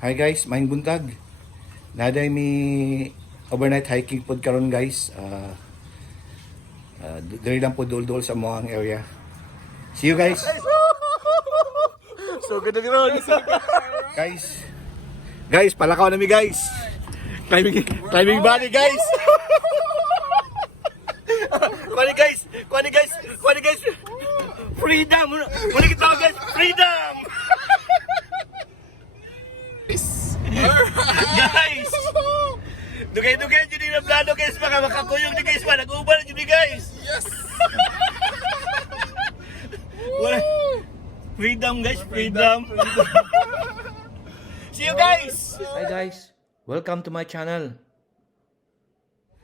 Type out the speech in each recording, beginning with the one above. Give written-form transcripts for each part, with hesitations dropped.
Hi guys, maing buntag. Naday mi overnight hiking pod karon guys. Diri lang po dul-dul sa mga area. See you guys. So good na ron. Guys, palakaw na mi guys. Climbing body guys. Kuani guys. Freedom. Muna kita guys, freedom. Guys! Dugay-dugay dyan yung plano guys, baka makakuyong ni guys pa, nag-uban na dyan guys! Yes! Freedom guys, freedom! See you guys! Hi guys, welcome to my channel.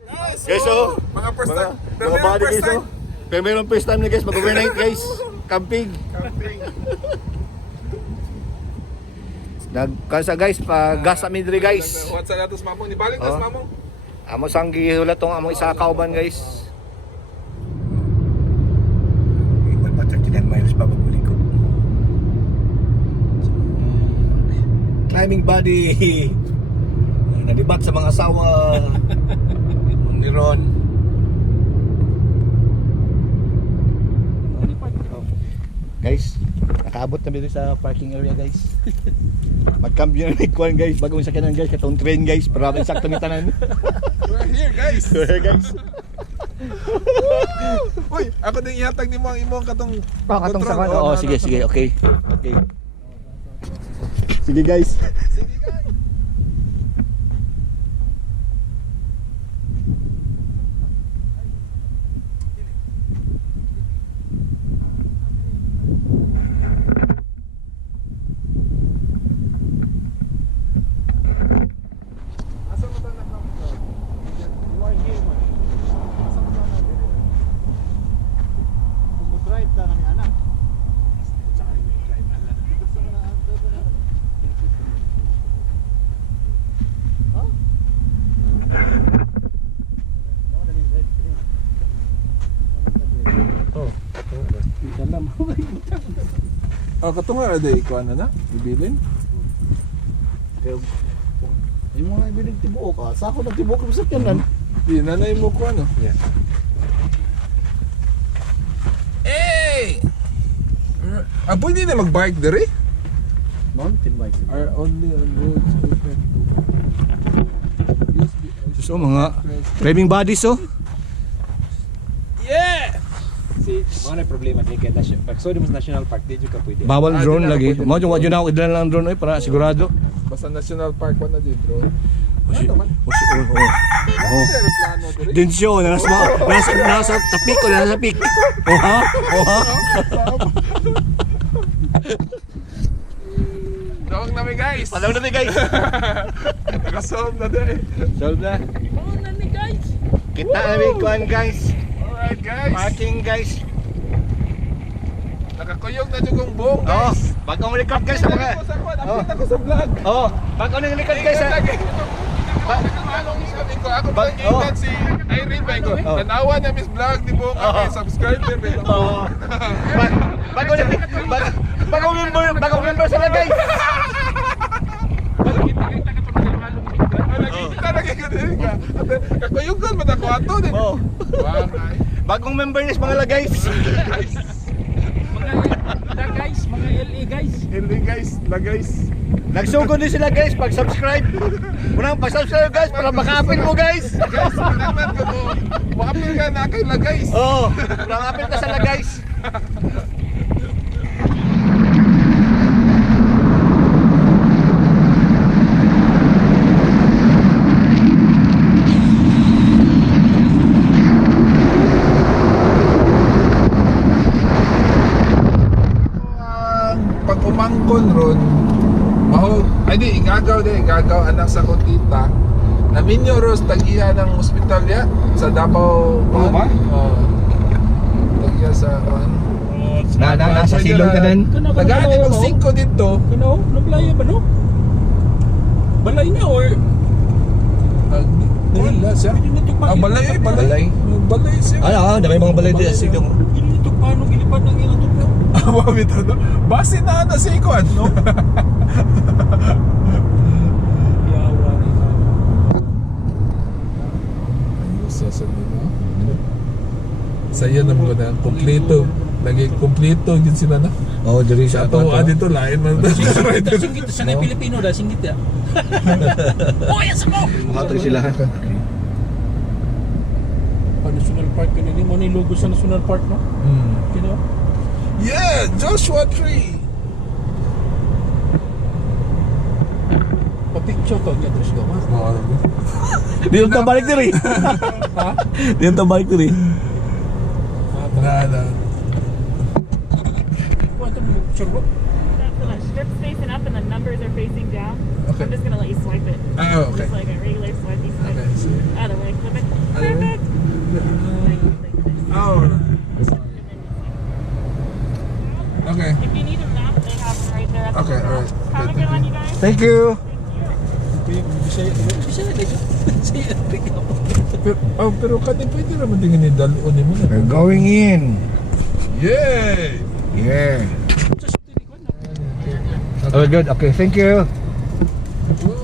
Guys, oh! Mga first time. Mga body guys, oh! Pero meron first time na guys, mag-overnight guys. Camping. Nagkansa guys, gas sa midri guys. What's sa natos mamong? Ni balik tas mamong. Amo sang gihulat tong among isa kauban guys. Iba pa 39 miles pa pagbuli ko. Climbing body. Nalibat sa mga asawa ni Ron. Guys, nakaabot na dito sa parking area guys. Magkambyo na nagkuhan guys, bagong sakyanan guys, katong train guys, para eksakto ni tanan. We're here guys. We're here guys. Uy, ako din ihatag ni mo ang imong katong Katong control. sakyan. Oo, sige, okay. Okay. Sige guys. Sige guys. Oh, katong nga ada ikuan na ibilin. Yung mga ibilig tibuok ka, sa ako nagtibuok ko sa sakyanan. Di nanay mo ko ano. Yeah. Hey! Pwede na mag-bike dere? Mountain bike. Are only on roads open to So mga climbing bodies oh. Yeah! Si, mga na problema din kaya pag so mas national park di ka pwede. Bawal Ah, drone di na lagi. pwede. Mo yung wadyo na ako idala lang drone para sigurado. Basta National Park pa na di drone. Oh. Ano man? Aeroplano dere? Din show nasa tapik ko nasa peak. Oh ha? Dawag na mi guys. Palaw na guys. Nakasolve na dere. Solve na. Kita na mi kuan guys. Alright guys. Parking guys. Nakakuyog na jugong buong Oh, guys. bagong record guys sa mga. Update ako sa vlog. Oh, bagong record guys sa. Ako Bag- pagkitan si Irene Bengo. Oh. Tanawa na Miss Vlog ni Bong Oh. subscriber Bengo. Oh. Bagong member sila guys. Nakikita na kayo din ka. Kakuyugan mo na ko ato din. Oh. Wow. Bagong member guys mga guys. Mga LA guys. Hindi guys, la guys. Nagsugod din sila guys pag subscribe. Unang pag-subscribe guys para maka-apil mo guys. Guys, pinagman ko mo. Makapil ka na kay la guys. Oh, maka-apil ka sila guys. Pag umangkon ron, ay di, igagaw anak sa kotita. Naminyo ros tagiya ng ospital ya sa Davao. Oo ba? Tagiya sa Nasa silong ka din. Tagaan mo 5 dito. Kano? Nablaya ba no? Balay na or Wala siya. Balay. Balay siya. Dami mga balay din sa silong. Ito paano gilipad ng iyang ito? Mami to no. Base na si Ikon, no? Kompleto. Lagi kompleto gid sila na. Oh, diri sa Ato ato. dito lain man. Singgit sa na Pilipino da, singgit ya. Oh, yes mo. Ato sila. National Park kanini mo ni logo sa National Park no. You know? Yeah, Joshua Tree. Pa-picture to niya terus gawa. Di yung balik diri. Ha? Di yung balik diri. Nada. What the picture mo? The strip's facing up and the numbers are facing down. Okay. I'm just gonna let you swipe it. Ah, okay. Just like a regular swipey swipe. Okay, so- Out of the way, flip it. Out of the way? Perfect. Like this. Oh. And then you swipe. Okay. If you need a map, they have them right there at the Okay, front. alright. Have a Good, good thank one, you. you guys. Thank you. Bisaya dito. Bisaya dito. Pero kani pwede naman tingin ni dalon ni mo na. We're going in. Yay! Yeah. Oh, good. Okay, thank you. Woo!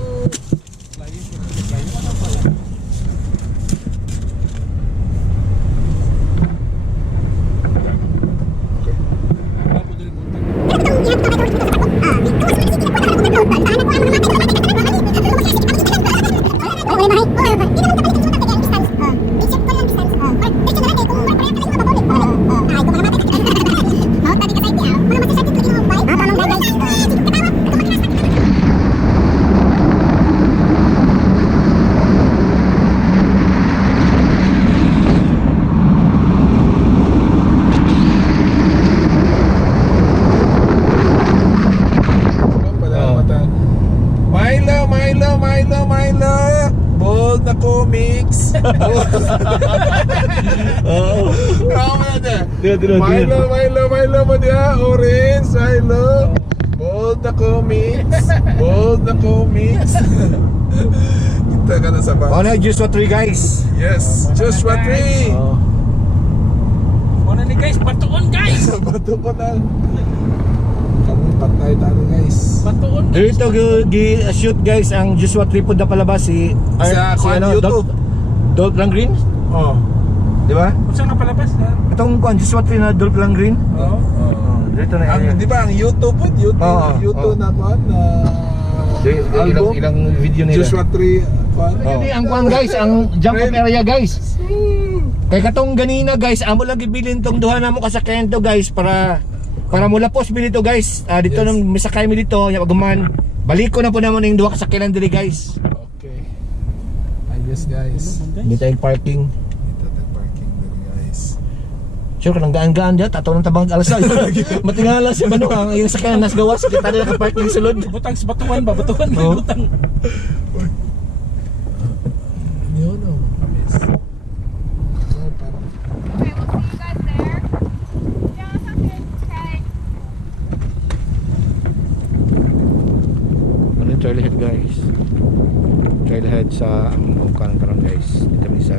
Milo! Bold na comics! Oh. Ako na dyan. Dito. Milo mo diya. Orange, Milo. Bold na comics. Bold na comics. Kita ka na sa Oh, bus. na Joshua Tree, guys. Yes, Joshua Tree. Oh. Ano ni guys, batuon guys. Bato ko na. Kami patay tayo guys. Batuon. Dito shoot guys ang Joshua Tree po na palabas si Sa YouTube. Dolph Lundgren, Oh. di ba? Unsa nga palabas ha? Itong kuan Joshua Tree na Dolph Lundgren. Oh. Dito na Ang, di ba ang YouTube po? YouTube na kuan na album. ilang video nila. Joshua Tree kuan. Hindi ang kuan guys, ang jump off area guys. Kay katong ganina guys, amo lang gibilin tong duha na mo kasakyan to guys para mula post mi dito guys. Dito Yes. nang misakay mi dito, nya paguman. Balik ko na po naman ning duha kasakyan diri guys. Okay. Ayos guys. Dito tayong parking. Dito tayo parking dito guys. Sure kanang gaan-gaan diya, tataw ng tabang alasa. Matingala si Manu ang yung sakyan nas gawas kita na naka-parking sulod. Butang sa batuan ba? Batuan ba? Oh. Butang. Yun o. Amis. Okay, we'll see you guys there. Yeah, sounds good. Okay. Ano yung trailhead guys? Trailhead sa ang bukan karon guys. Dito mi sa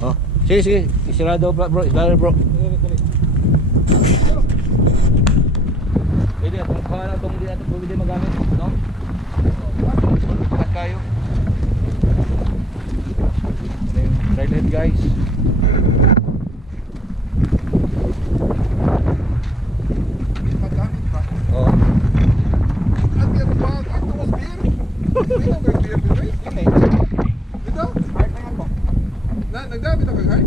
Oh, sige. Isirado bro. Isirado bro. Pwede atong kuha na itong hindi natin pwede magamit, no? At kayo. Ito yung trailhead guys. Paggamit pa. Oh. At yan pa. Ako mas beer. Hindi na beer beer. Dito? Nagdamit ako kay?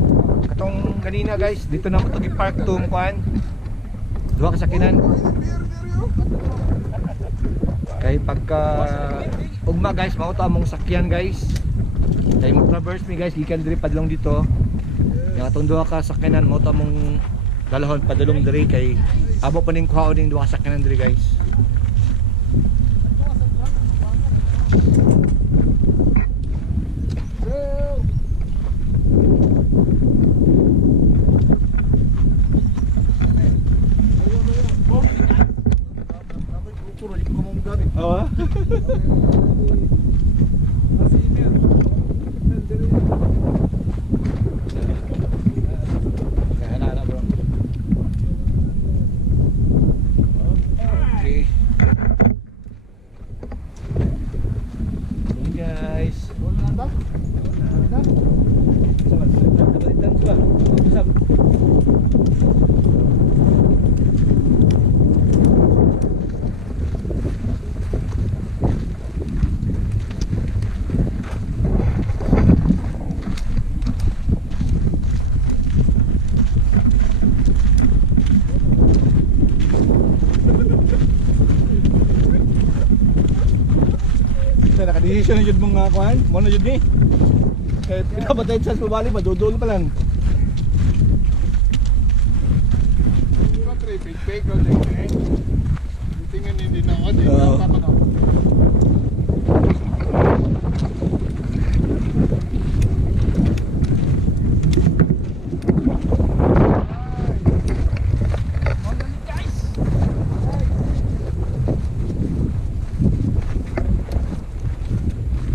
Katong kanina guys, dito na mo ito i-park itong kuhan. Duha kasakinan. Kay pagka ugma guys, mao to among sakyan guys. Kay mo traverse mi guys, gikan diri padlong dito. Yang atong duha ka sakyanan mo to among dalahon padulong diri kay abo pa ning kuhaon ning duha ka sakyanan diri guys. Oh. Okay. Guys. Decision na jud mga kuan, mo na jud ni. Kahit pinapatay sa pabali, madudol pa lang.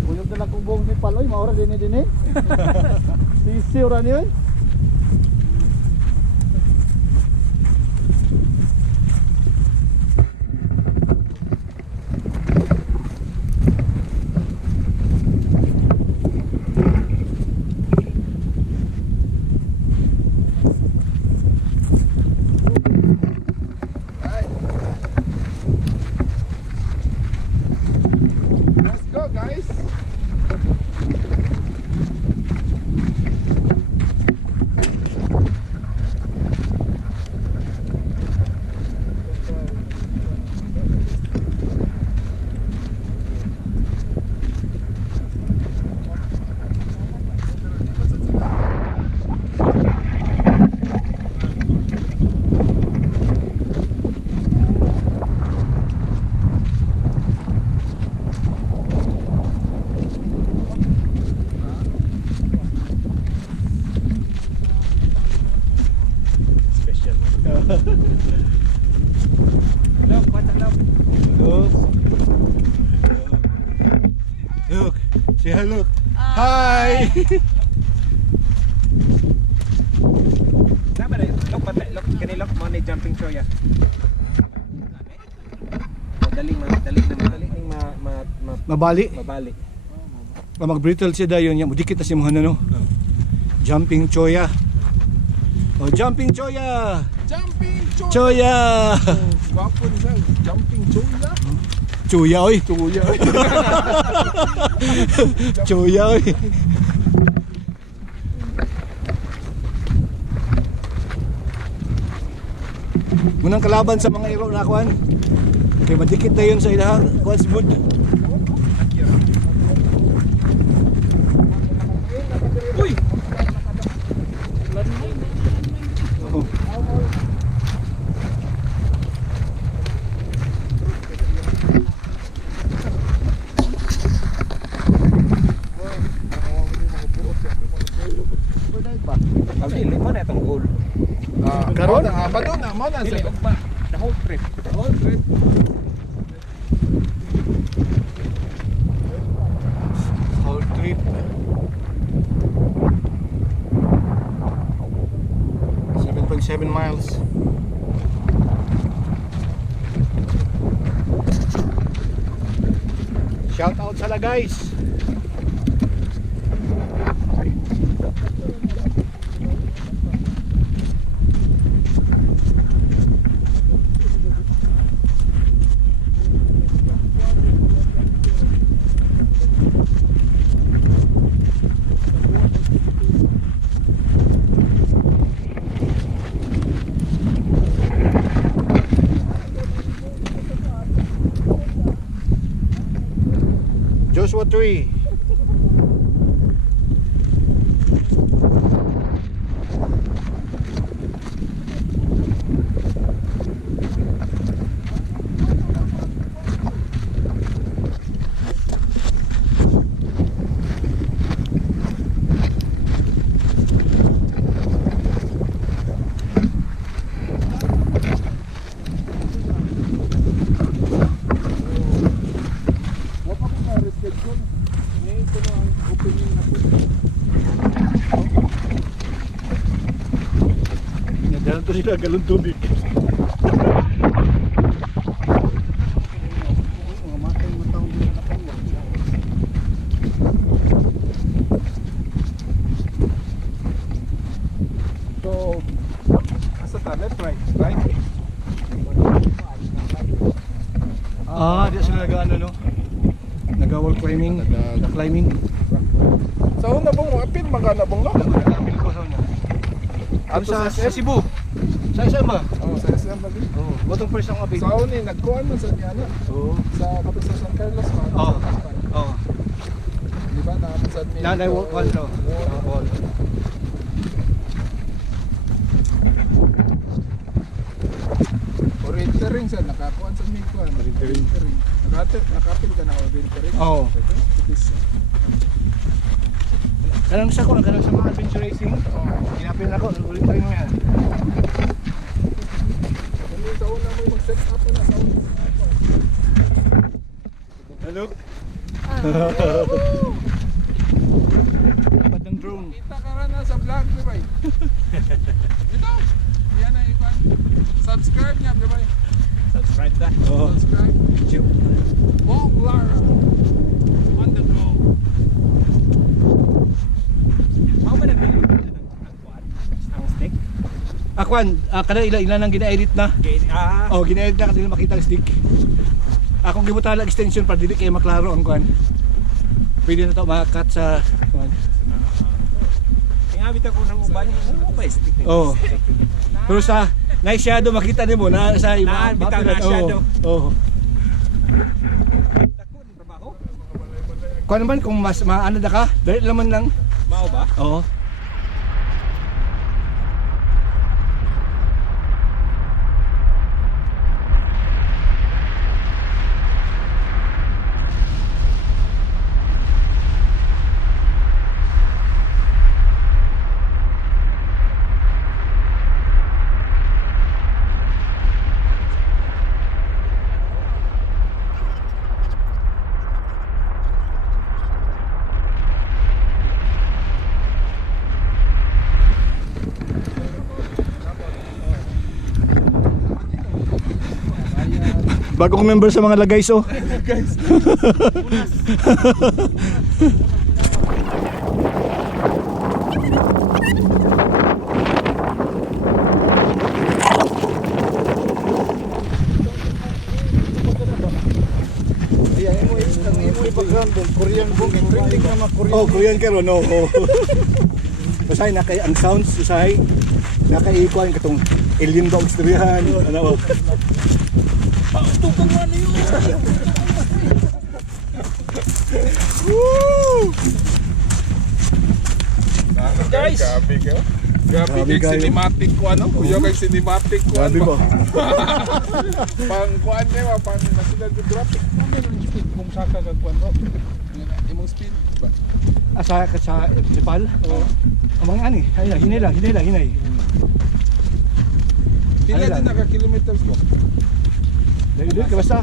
Ulog na lang kung buong ni Paloy, maura din eh. Sisi ora niyo. Let's go, guys. Look, say hello. Hi. Look, kanilok mo na jumping show ya. Daling Mabali. mabalik. Mag-brittle siya dayon niya, mudikit na siya mga no. Jumping choya. Oh, jumping choya. Jumping choya. Choya. Gwapo niya. Jumping choya. Choya oy. Choya. Choya oy. Munang kalaban sa mga iro na kuan. Kay madikit na yun sa ilahang kuan wood. Uy! Oh. Pagdili mo na itong goal. Karon? Madon na, mo na Dili, sa ugba. The whole trip. whole trip. Whole trip. 7.7 miles. Shout out sa la guys. Joshua 3. Dalam tu sila galon tubig. So, asa ta? Left, right? Right? Ah, di sila nag-ano no. Nag-wall climbing, climbing. Sa una bong mo apil magana bong lo. Nag-apil ko sa una. Ato Sa sa Cebu. Sa isa ba? Oh, sa SM lagi. Oo. Botong first ang apil. Sa una nagkuan man sa Diana. Oo. Sa kato sa San Carlos man. Oo. Oo. ba? Nakamasad may Nanay wall to. Wall. Orientering sa nakakuan sa may kuan. Orientering. Nakapil ka na orientering. Oo. Itis. Kanang sa ko, kanang sa mga adventure racing. Ginapin ako, ulit rin mo yan. Kung sa una mo mag-set up na sa una. Hello? Badang drone. Kita ka na sa vlog, di ba? Ito. Yan ang ipan. Subscribe niya, di ba? Subscribe na. Oo. Subscribe. YouTube. Bong Lara. On the go. Ako ba nabili ang stick? Akwan, kada ilan ang gina-edit na. Oh, gina-edit na kanila makita ang stick. Akong gibutala extension para dili kay maklaro ang kwan. Pwede na to maka-cut sa kwan. Ingabit ako ng uban, ano ba stick? Oh. Pero sa nice shadow makita nimo na sa iba. Bitaw na shadow. Oh. Dako ni trabaho. Kwan naman kung mas maano na ka, dali naman lang. Mao ba? Oo. Bagong member sa mga lagays oh. Guys. Oh, Korean ka ron, oh. Usahay na kay ang sounds, usahay nakaikuan katong alien ba istoryahan, ano oh. Tukang ano yun? Woo! Guys. Grabe ka. Grabe Grabe kay kayo. cinematic ko ano? Kuya kay cinematic ko Grabe ano? ba? Pang kuan niya, pang national geographic. Ano yung speed kung saka kag kuan ko? Imong speed ba? Asa ka sa Nepal? Oo. Ang mga ani, ay hinay. Pila Ano lang? din naka kilometers ko? Dali ka basta.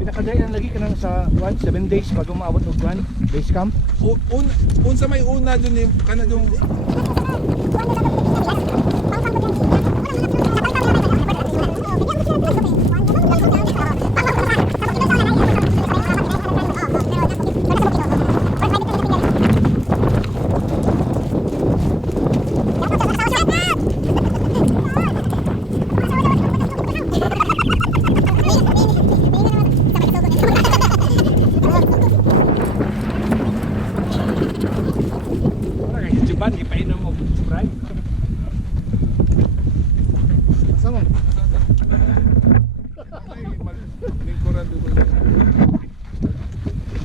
Pinakadayan lagi ka nang sa 7 days bago maabot og base camp. Unsa may una dun yung kana yung Juban, ipainom mo Sprite. Sama. lingkuran dito.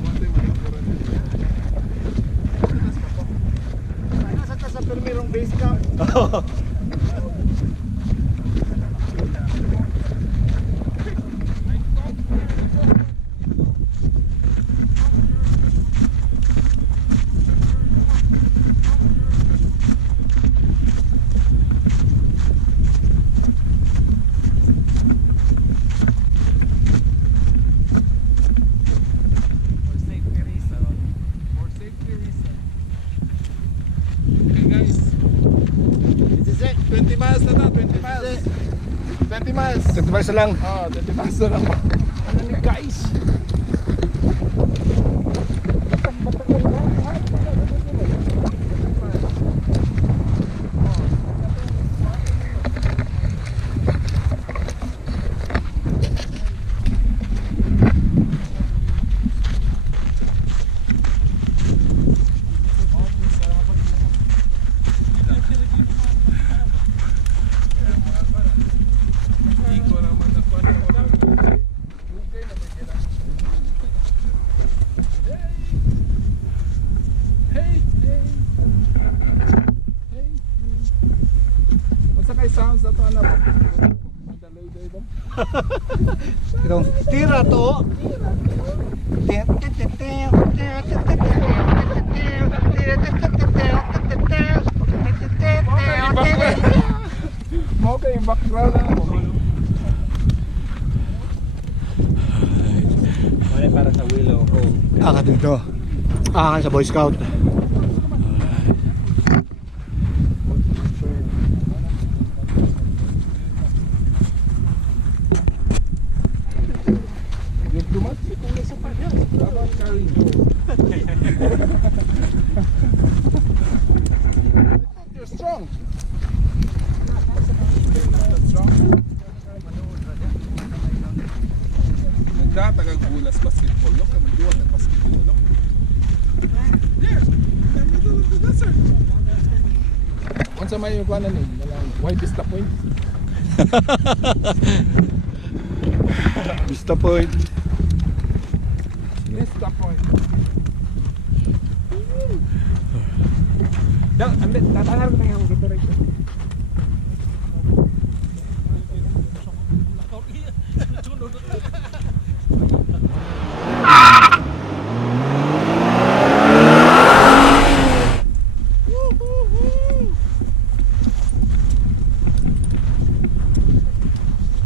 Mate lingkuran dito. Nasa ta sa permirong base camp. For safety reason. Okay guys. This is it. 20 miles na 20 miles. 20 miles. 20 miles na lang. 20 miles na lang. Ano ni guys? Itong tira to. Mau kayo background na ako. Wala para sa Willow Home. Ah, dito. Ah, sa Boy Scout. Yung dumating ko na sa kanya. Dapat carry go. You're strong. Nagtatagagulas basketball look. Nagduwa ng basketball look. There! In the middle of the desert. Kung sa may yung kanan eh. Why disappoint? Vista Point. Disappoint. Tatangar ko tayo dito rin.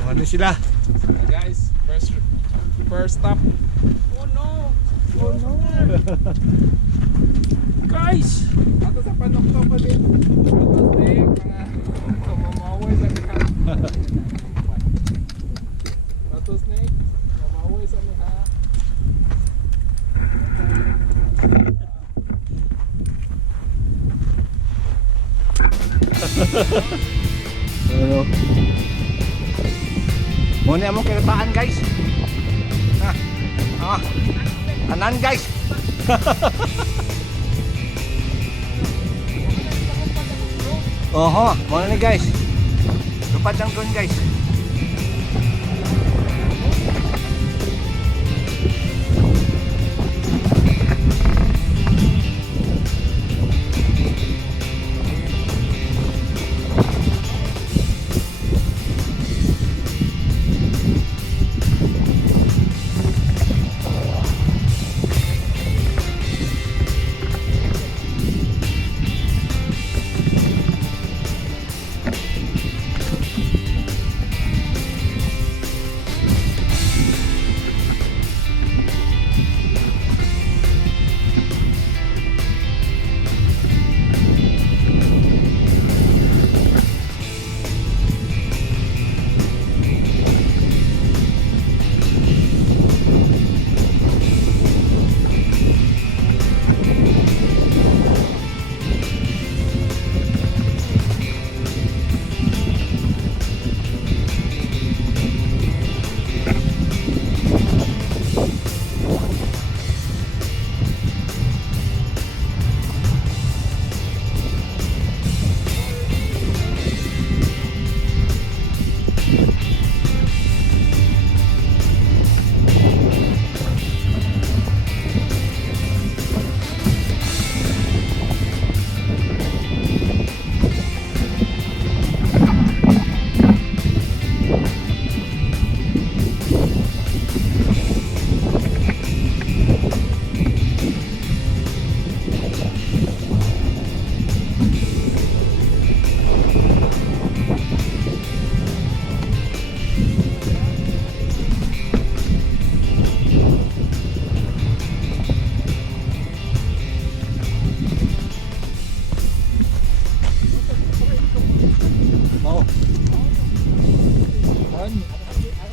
Ano sila? Guys, first stop. Oh no! Oh no! Guys! Ato sa panokto pa din. Ato din, mga mamaway sa niha. Ato snake, mamaway sa niha. Ano? Muna mo kinataan guys. Anan guys. Oho, muna ni guys. Lupad ang drone guys.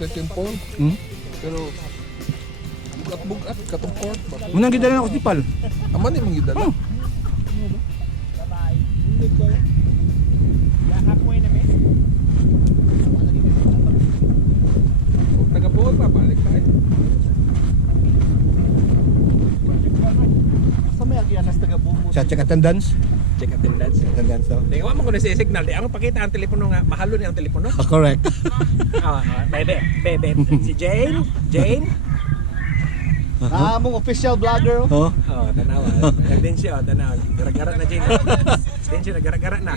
Second pole. Pero bugat-bugat katong port ba? Munang gidala na ako tipal. Aman ni mong gidala. Kung taga-pole pa, balik tayo. Sa check attendance. Check attendance. Attendance daw. Di mo ko na si signal. Di ako pakita ang telepono nga. Mahalo niya ang telepono. Correct. Bebe. Si Jane. Among official vlogger. Oh. Oh, tanawa. Nagdin siya, tanawa. Gara-gara na Jane. Din siya, gara-gara na.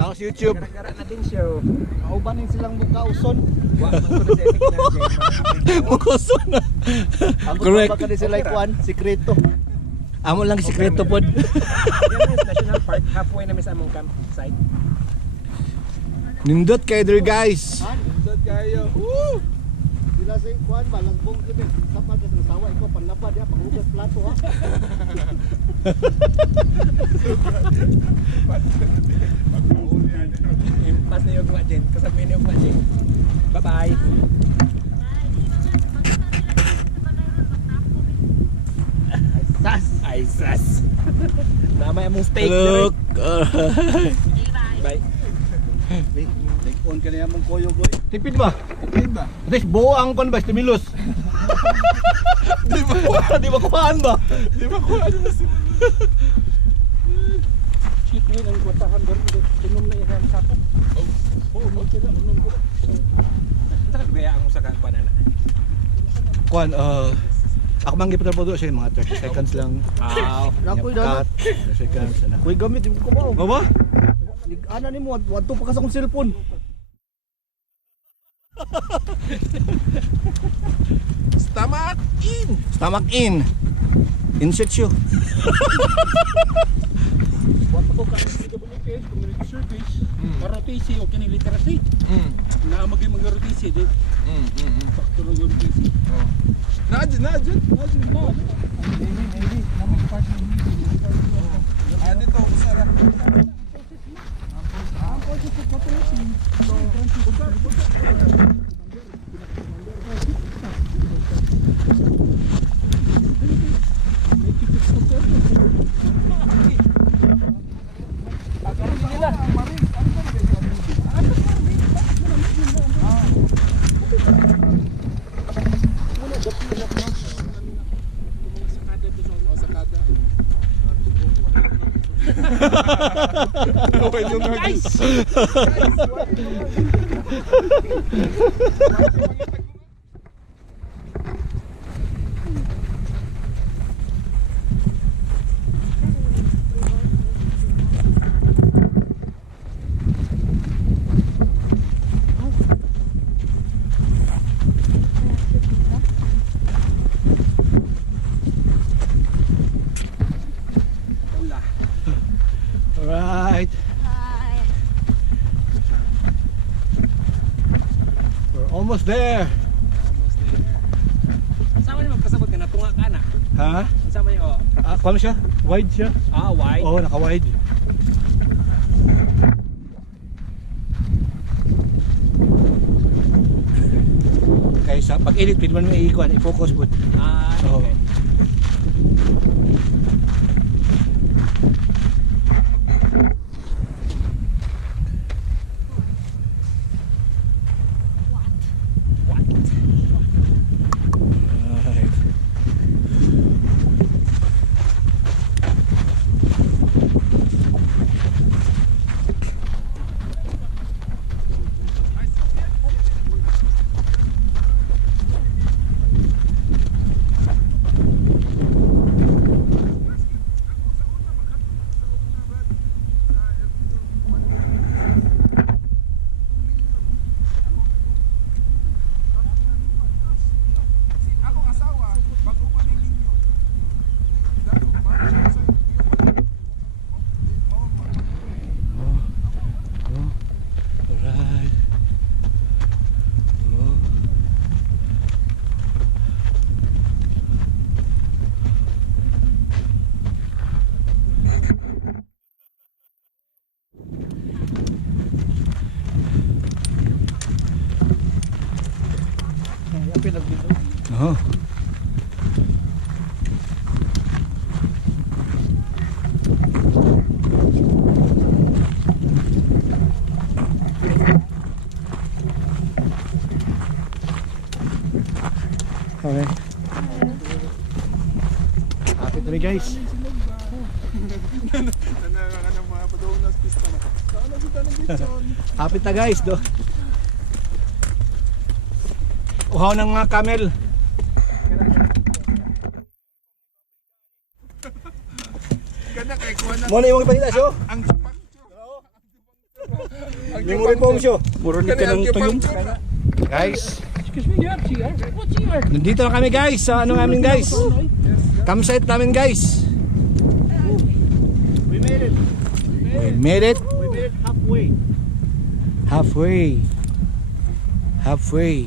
Tapos YouTube. Gara-gara na din siya. Kaubanin silang mukha uson. Wa man ko na sa na Jane. Mukoso na. Amo Correct. ba sila ikuan sikreto. Amo lang sikreto pod. Yan is National Park. Halfway na mi sa among campsite. Nindot kayo there guys. Dad kayo. Woo! Sila sa ikuan ba lagbong kami. Kapag ka nasawa iko panlapad ya panghugas plato ha. Impas na yung gwa Jane. Kasabihin niyo gwa Jane. Bye-bye. Sas. Ay, sas. Namay among steak. Look. Bye. Nag-on ka niya mong koyo goy. Tipid ba? Tingin ba? At least buo ang kon ba stimulus. Di ba kuhaan ba? Di ba ko ano na si Cheat ni ang kwatahan doon. Inom na yan sa ako. Oh, okay na. Unom ko. Saka gaya ang usa ka panana. Kuan ako man giputar po siya mga 30 seconds lang. Nakoy dala. Cut. 30 seconds na. Koy gamit ko ba? Mo ba? Ana nimo wadto pa ka sa kong cellphone. Stomach in. Stomach in. In situ. What ako ka CWS, community service, marotisi o kini literacy. Na mga rotisi di faktor ng rotisi. Nadyan. Ah, dito, Sara. Guys! Alright. Hi. We're almost there. Sama niyo magkasabot ka na tunga ka na. Ha? Sama niyo. Kuan siya? Wide siya? Wide. Oo, naka-wide. Kaya sa pag-edit, pwede man mo i-focus po. Oo. Okay. Alright. Akong asawa, pag-upan ng inyo. Alright. Oh. Oh. Okay. Happy to me guys. Nanangan ng mga padonas pista na. Saan kita ng gitson? Happy ta guys do. Uhaw ng mga camel. Mo na imong ipakita siyo. Ang Japan. Memory foam siyo. Mura ni ka ng tuyong. Guys, Excuse me, yeah, CR. What CR? nandito na kami guys sa ano namin guys. Campsite namin guys. We made it. We made it We made it halfway. halfway. Halfway.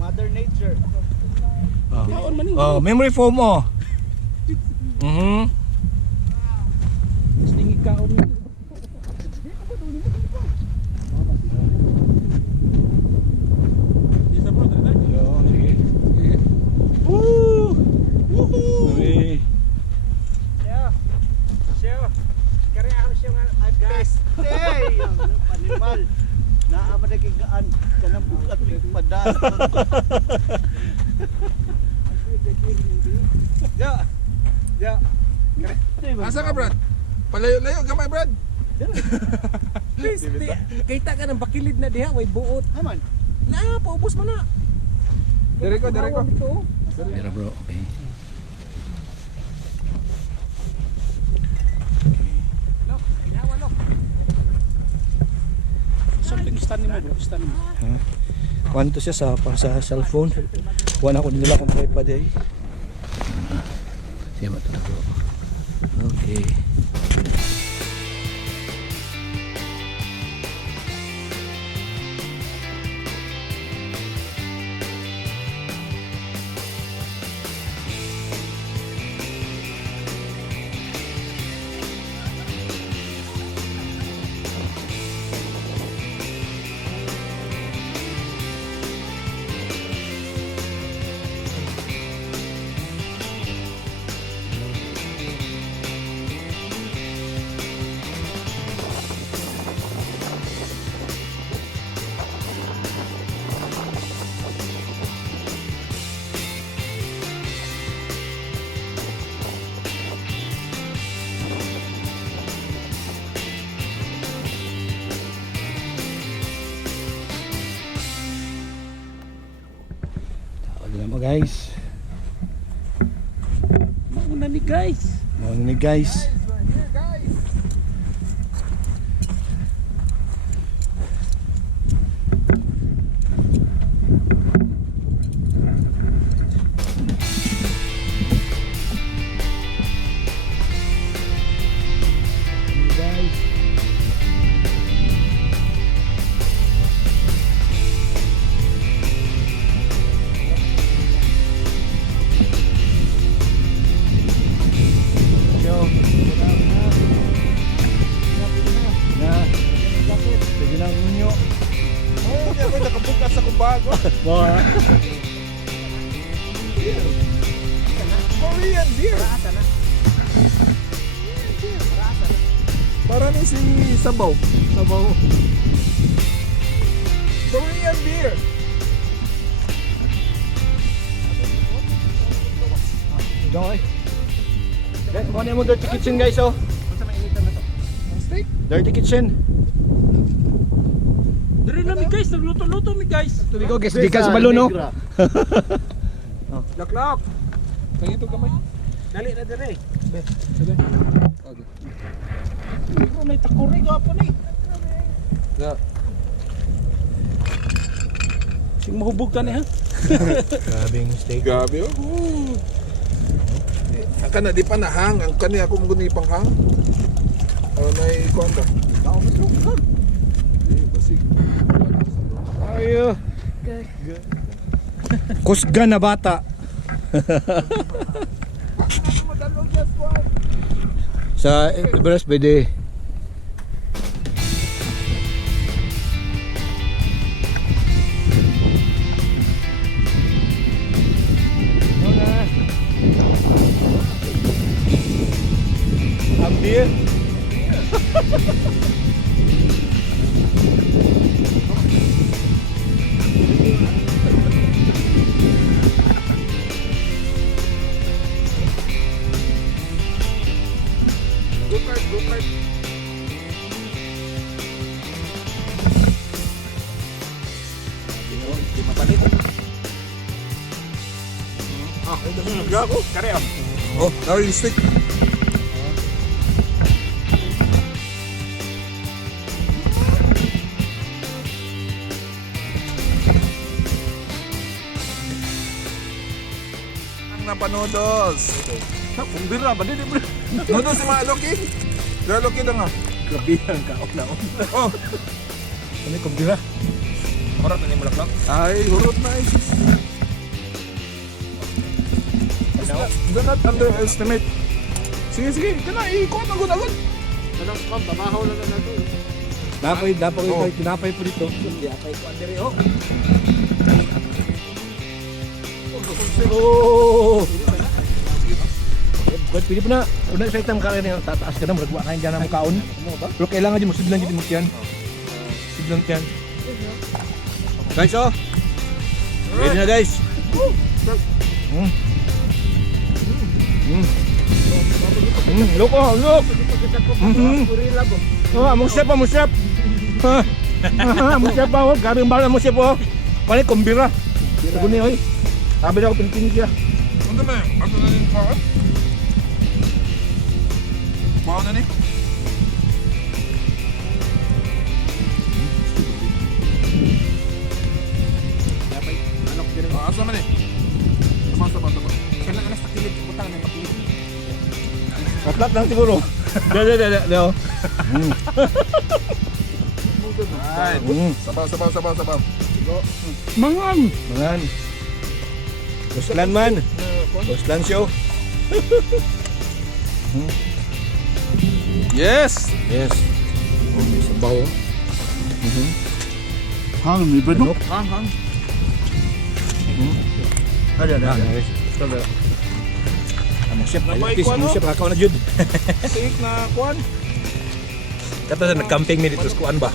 Mother Nature. Oh, memory foam oh. Stingig ka ako. Isa bro, dali. Yo, sige. Woo! Woohoo! Hey, ang panimal. Naamadagigaan ka ng bukat ng padas. Asa ka, Brad? Palayo-layo gamay, Brad. Please, kita ka ng bakilid na diha, way buot. Naman. Na, paubos mo na. Dire ko. Pero bro, okay. Something stunning mo bro, stunning mo. Kwanto siya sa cellphone. Kuha na ako nila kung tripod eh. Siya ba ito na bro? Okay. Tawag mo guys. Mauna ni guys. Mauna ni guys. Oh, di ako nakabukas sa kumbago. Korean beer. Para ni si Sabaw. Korean beer. Okay. Guys, kuha na mo dirty kitchen guys oh. Ang steak. Dirty kitchen. Dari na mi guys, nagluto-luto mi guys. Tuloy ko guys, di ka sa balon no. Laklak. Pangito gamay. Dali na dire. Sige. Okay. Ikaw na itakuri ko apa ni. Yeah. Sing mahubog ka ni ha. Grabing steak. Gabi oh. Ang kana di pa nahang, ang kani ako mong gunipang hang. Oh, nay konta. Tao mas lukag. Basig. Ayo. Kusga na bata. Sa Everest pwede. Ambil. Go kart. Di mapalit. Ah, ay dami na ako. Kare am. Oh, now you stick. na pa noodles. Kumbira ba din bro? Noodles si mga Loki. Dala Loki daw nga. Grabe ang kaon na on. Oh, Ano yung kumbira? Orat na ni mulak-lak. ay, hurot na eh. Do not underestimate. Sige, sige. Kana, ikot. Agod. Anong kwan, tamahaw lang na nato. Napay Oh. tinapay po dito. Yapay ko andere oh. Oh! Pwede po na. Una sa itam ka rin yung tataas ka na, magagawa kain dyan ang kaon. Pero kailangan din mo sidlan dito mo yan. Sidlan yan. Guys, oh! Ready na guys! Look, oh! Look! Oh, among chef, among chef! Among chef, oh! Garing bala among chef, oh! Panik, kumbira! Sabi niya, oy! Sabi na ako, Pilipinas siya. Ano ba? Ano na yung kaon? Kaon na ni? Yapay manok dire. Asa man eh? Sama. Kana anas takilid utang na makilid. Kaplat lang siguro. Dali, oh. Ay, sabaw. Mangan! Mangan. Buslan man. Buslan show. Yes! Yes. Oh, may sabaw. Hang, may ba no? Hang. Ada. Among chef, Namay artist, ko, ano? among chef, kakaw na jud. Take na kuan. Kato sa nag-camping mi dito sa kuan ba?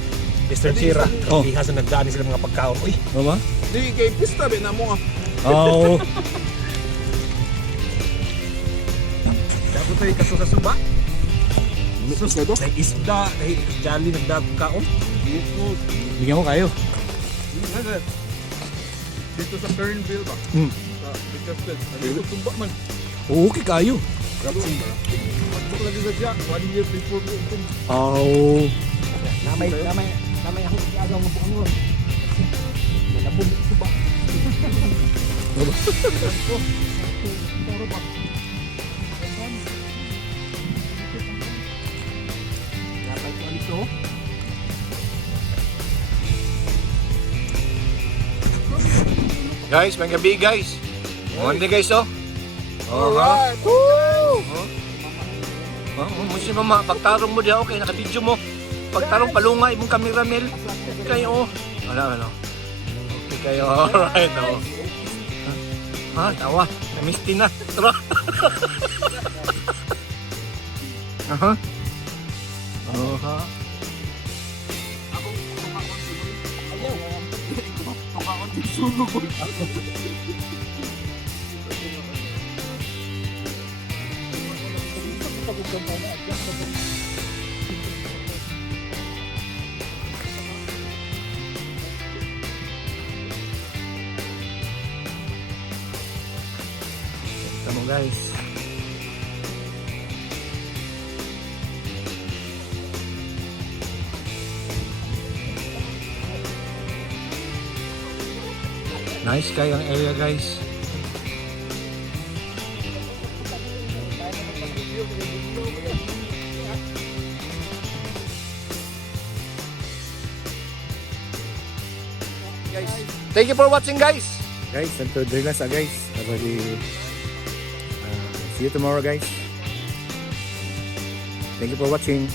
Eastern Sierra. Oh. Diha sa nagdaan sila mga pagkaon. Uy, Mama? Di kay pista be na mo ah. Oh. dapat tayo kaso-kasuba. Sus na to? May isda, may jolly nagdagkaon. Bigyan ko kayo. Dito sa Kernville ba? Sa Bakersfield. Dito tumba man. Okay kayo. Magbuk lagi sa siya. 1 year before we open. Oh. Namay ako agaw mo bukan mo. Nalabog suba. Yapay ko dito. Guys, may gabi guys. Monday guys, oh. Alright! Musi mama, pagtarong mo diha okay, naka-video mo. Pagtarong palunga imong camera Mel. Kayo, oh. Ano. Okay kayo. Alright, oh. Ha, tawa. Namisti na. Tara. Aha. Aha. Tama guys. Nice kayo ang area guys. Guys, thank you for watching guys. Guys, santo dila sa guys. Abali see you tomorrow guys. Thank you for watching.